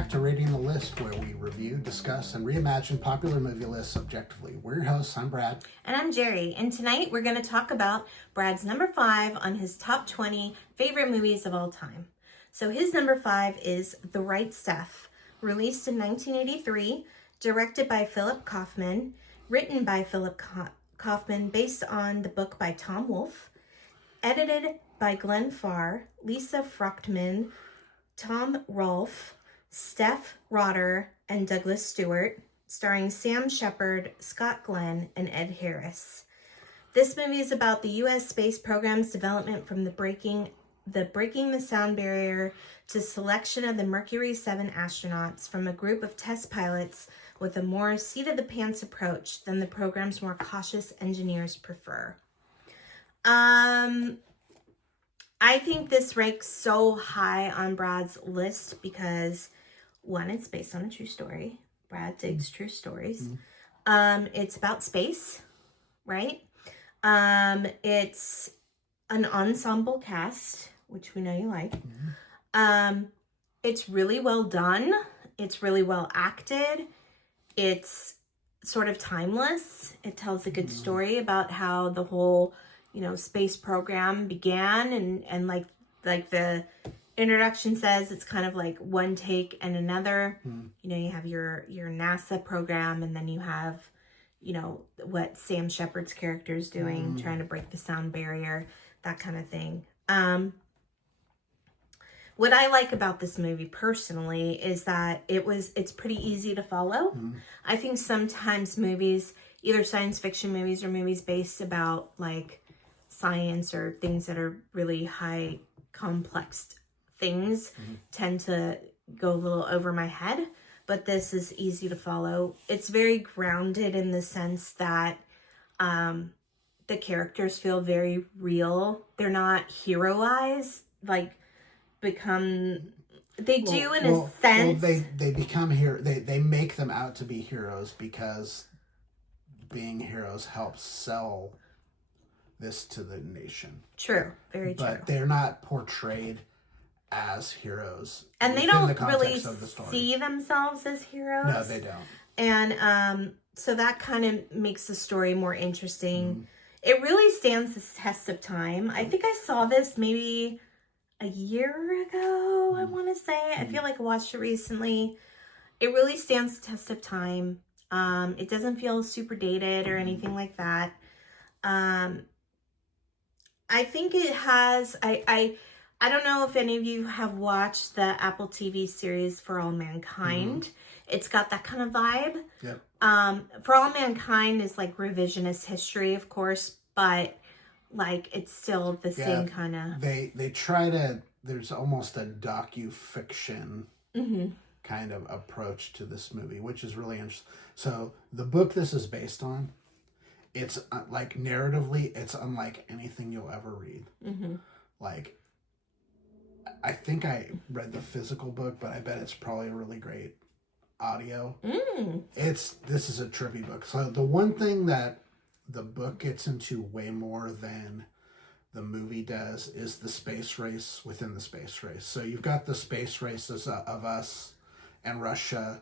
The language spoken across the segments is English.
back to Rating the List, where we review, discuss, and reimagine popular movie lists objectively. We're your hosts. I'm Brad. And I'm Jerry. And tonight we're going to talk about Brad's number 5 on his top 20 favorite movies of all time. So his number 5 is The Right Stuff, released in 1983, directed by Philip Kaufman, written by Philip Kaufman based on the book by Tom Wolfe, edited by Glenn Farr, Lisa Fruchtman, Tom Rolfe, Steph Rotter, and Douglas Stewart, starring Sam Shepard, Scott Glenn, and Ed Harris. This movie is about the U.S. space program's development from the breaking the sound barrier to selection of the Mercury 7 astronauts from a group of test pilots with a more seat-of-the-pants approach than the program's more cautious engineers prefer. I think this ranks so high on Brad's list because, one, it's based on a true story. Brad digs true stories. It's about space, right? It's an ensemble cast, which we know you like. It's really well done. It's really well acted. It's sort of timeless. It tells a good story about how the whole space program began, and like the introduction says, it's kind of like one take and another. You have your NASA program, and then you have what Sam Shepard's character is doing, trying to break the sound barrier, that kind of thing. What I like about this movie personally is that it's pretty easy to follow. I think sometimes movies, either science fiction movies or movies based about like science or things that are really high complex things, tend to go a little over my head, but this is easy to follow. It's very grounded in the sense that the characters feel very real. They're not heroized, they become here. They make them out to be heroes because being heroes helps sell this to the nation. True, very true. But they're not portrayed as heroes, and they don't really see themselves as heroes. No, they don't. And so that kind of makes the story more interesting. It really stands the test of time. I think I saw this maybe a year ago, I want to say. I feel like I watched it recently. It really stands the test of time. It doesn't feel super dated or anything like that. I think it has, I don't know if any of you have watched the Apple TV series For All Mankind. It's got that kind of vibe. Yep. For All Mankind is like revisionist history, of course, but it's still the same kind of... They try to, there's almost a docu-fiction kind of approach to this movie, which is really interesting. So the book this is based on, it's narratively, it's unlike anything you'll ever read. I think I read the physical book, but I bet it's probably a really great audio. This is a trippy book. So the one thing that the book gets into way more than the movie does is the space race within the space race. So you've got the space races of us and Russia.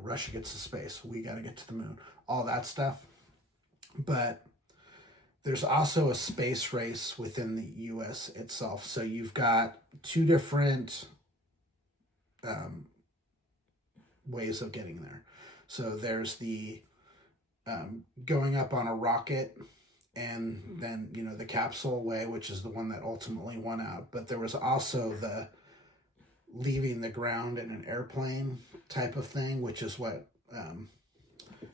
Russia gets to space. We got to get to the moon. All that stuff. But there's also a space race within the U.S. itself. So you've got two different ways of getting there. So there's the going up on a rocket, and then, the capsule way, which is the one that ultimately won out. But there was also the leaving the ground in an airplane type of thing, which is what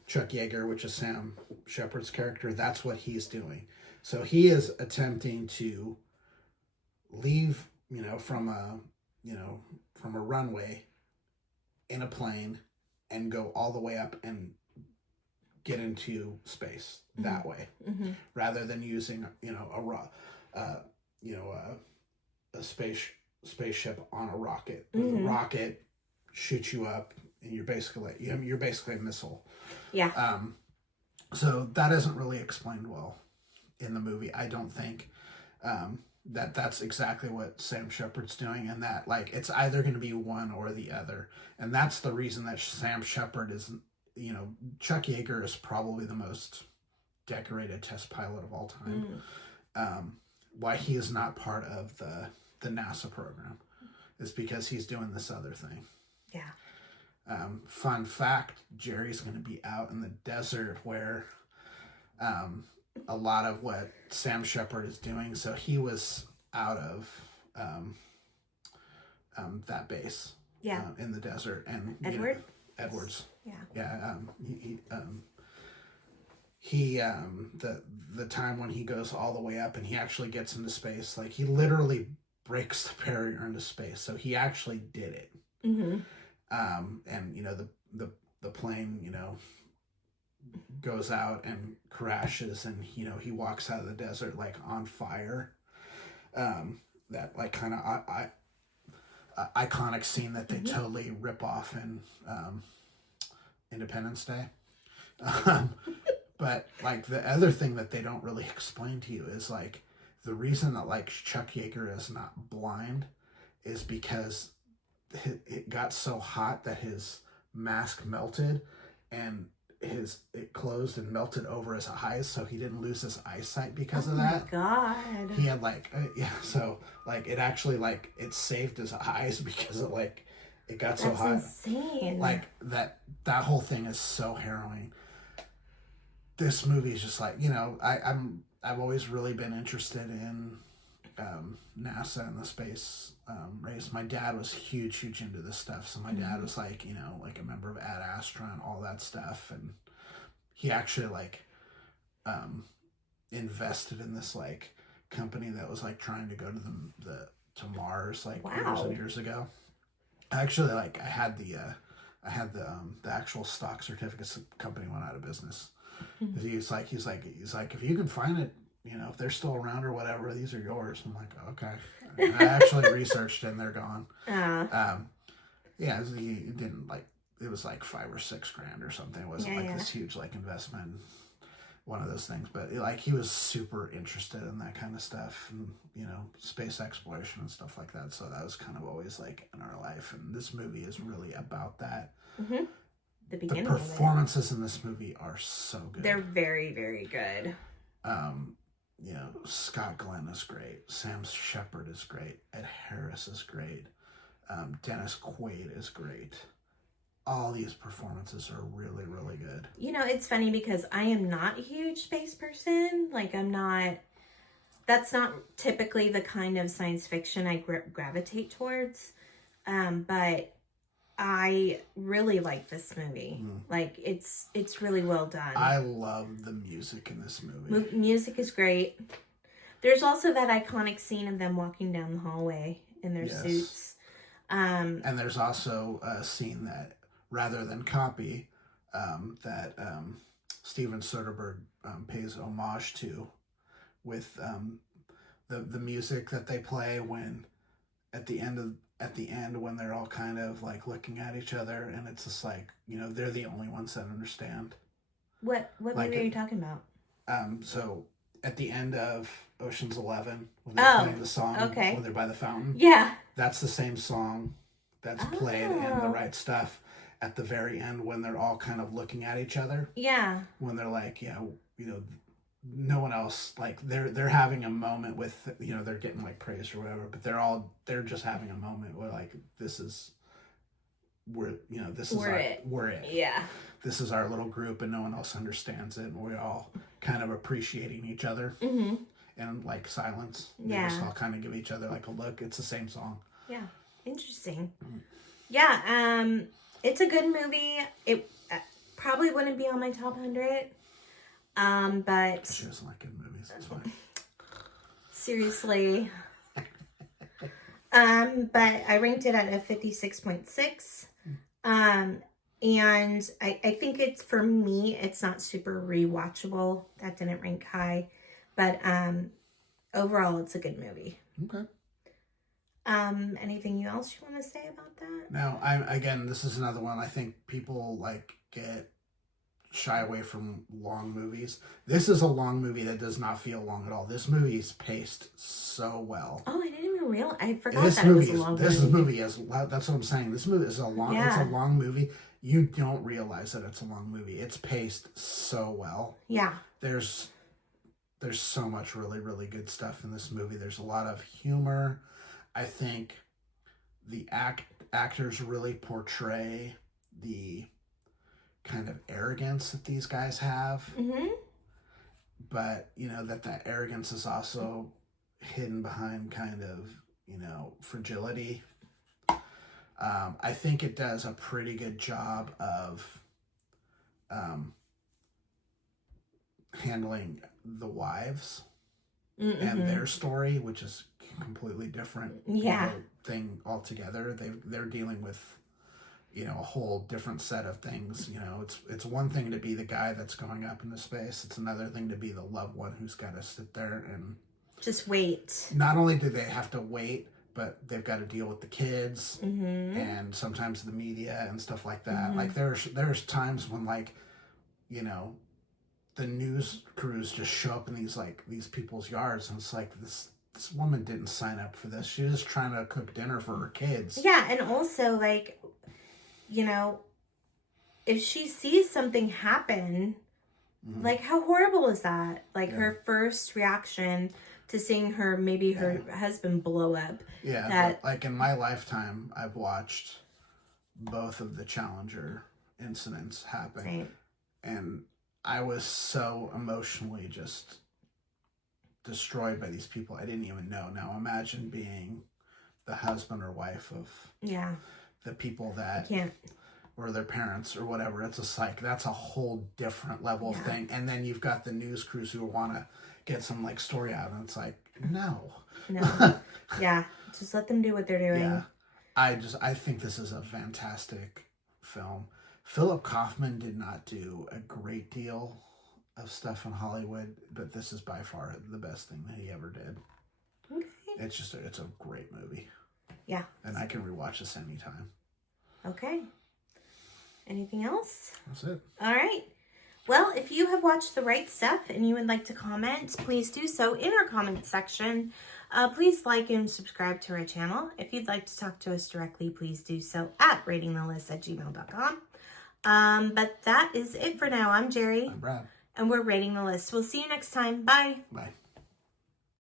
Chuck Yeager, which is Sam Shepard's character, that's what he's doing. So he is attempting to leave, from a runway in a plane and go all the way up and get into space that way, rather than using, a spaceship on a rocket. The rocket shoots you up, and you're basically a missile. Yeah. So that isn't really explained well in the movie, I don't think. that's exactly what Sam Shepard's doing, and that like it's either going to be one or the other, and that's the reason that Sam Shepard is, Chuck Yeager is probably the most decorated test pilot of all time. Why he is not part of the NASA program is because he's doing this other thing. Yeah. Fun fact: Jerry's going to be out in the desert where a lot of what Sam Shepard is doing. So he was out of that base. Yeah. In the desert, and Edwards. Yeah. Yeah. He the time when he goes all the way up and he actually gets into space, like he literally breaks the barrier into space. So he actually did it. Mm-hmm. And the plane goes out and crashes, and he walks out of the desert like on fire. That like kind of iconic scene that they totally rip off in Independence Day. But like the other thing that they don't really explain to you is like the reason that like Chuck Yeager is not blind is because it got so hot that his mask melted and it closed and melted over his eyes, so he didn't lose his eyesight because of that. Oh my God. He had like so like it actually like it saved his eyes because it got so hot. That's insane. Like that whole thing is so harrowing. This movie is just like, I've always really been interested in NASA and the space race. My dad was huge into this stuff. So my dad was like, like a member of Ad Astra and all that stuff. And he actually like invested in this like company that was like trying to go to to Mars like years and years ago. Actually, like I had the actual stock certificates. Company went out of business. He's like, if you can find it, if they're still around or whatever, these are yours. I'm like, okay. And I actually researched it and they're gone. Yeah, he didn't like, it was like $5 or $6 grand or something. It wasn't this huge like investment, one of those things. But like he was super interested in that kind of stuff, and space exploration and stuff like that. So that was kind of always like in our life. And this movie is really about that. Mm-hmm. The performances in this movie are so good. They're very, very good. Scott Glenn is great. Sam Shepard is great. Ed Harris is great. Dennis Quaid is great. All these performances are really, really good. It's funny because I am not a huge space person. Like, that's not typically the kind of science fiction I gravitate towards. But I really like this movie. Like, it's really well done. I love the music in this movie. Music is great. There's also that iconic scene of them walking down the hallway in their suits. And there's also a scene that, rather than copy, that Steven Soderbergh pays homage to with the music that they play when at the end when they're all kind of like looking at each other, and it's just like, they're the only ones that understand. What movie are you talking about? So at the end of Ocean's 11, when they're playing the song when they're by the fountain, that's the same song that's played in The Right Stuff at the very end when they're all kind of looking at each other. Yeah. When they're like, no one else, like they're having a moment with, they're getting like praise or whatever, but they're just having a moment where like, we're it. Yeah. This is our little group and no one else understands it, and we're all kind of appreciating each other in like silence. Yeah. We just all kind of give each other like a look. It's the same song. Yeah. Interesting. Yeah. It's a good movie. It probably wouldn't be on my top 100. But she doesn't like good movies. It's fine. Seriously. But I ranked it at a 56.6. And I think it's, for me, it's not super rewatchable. That didn't rank high. But overall, it's a good movie. Okay. Anything else you want to say about that? No, again, this is another one I think people like get shy away from long movies. This is a long movie that does not feel long at all. This movie is paced so well. Oh, I didn't even realize. I forgot This that movie it was a long this movie. movie is that's what I'm saying. This movie is a long. It's a long movie. You don't realize that it's a long movie. It's paced so well. Yeah. There's so much really, really good stuff in this movie. There's a lot of humor. I think the actors really portray the kind of arrogance that these guys have. Mm-hmm. But, you know, that arrogance is also hidden behind kind of, you know, fragility. I think it does a pretty good job of handling the wives and their story, which is completely different thing altogether. They're dealing with, you know, a whole different set of things. You know, it's one thing to be the guy that's going up into space. It's another thing to be the loved one who's got to sit there and just wait. Not only do they have to wait, but they've got to deal with the kids and sometimes the media and stuff like that. Like there's times when, like, you know, the news crews just show up in these people's yards, and it's like, this woman didn't sign up for this. She's just trying to cook dinner for her kids. Yeah, and also, like, you know, if she sees something happen, like, how horrible is that? Like, her first reaction to seeing her husband blow up. Yeah, like in my lifetime, I've watched both of the Challenger incidents happen. Right. And I was so emotionally just destroyed by these people I didn't even know. Now imagine being the husband or wife of the people that or their parents or whatever. It's just like, that's a whole different level of thing. And then you've got the news crews who want to get some, like, story out, and it's like, no. Yeah, just let them do what they're doing. Yeah, I think this is a fantastic film. Philip Kaufman did not do a great deal of stuff in Hollywood, but this is by far the best thing that he ever did. Okay. It's a great movie. Yeah. And I can rewatch this anytime. Okay. Anything else? That's it. All right. Well, if you have watched The Right Stuff and you would like to comment, please do so in our comment section. Please like and subscribe to our channel. If you'd like to talk to us directly, please do so at ratingthelist@gmail.com. But that is it for now. I'm Jerry. I'm Brad. And we're Rating the List. We'll see you next time. Bye. Bye.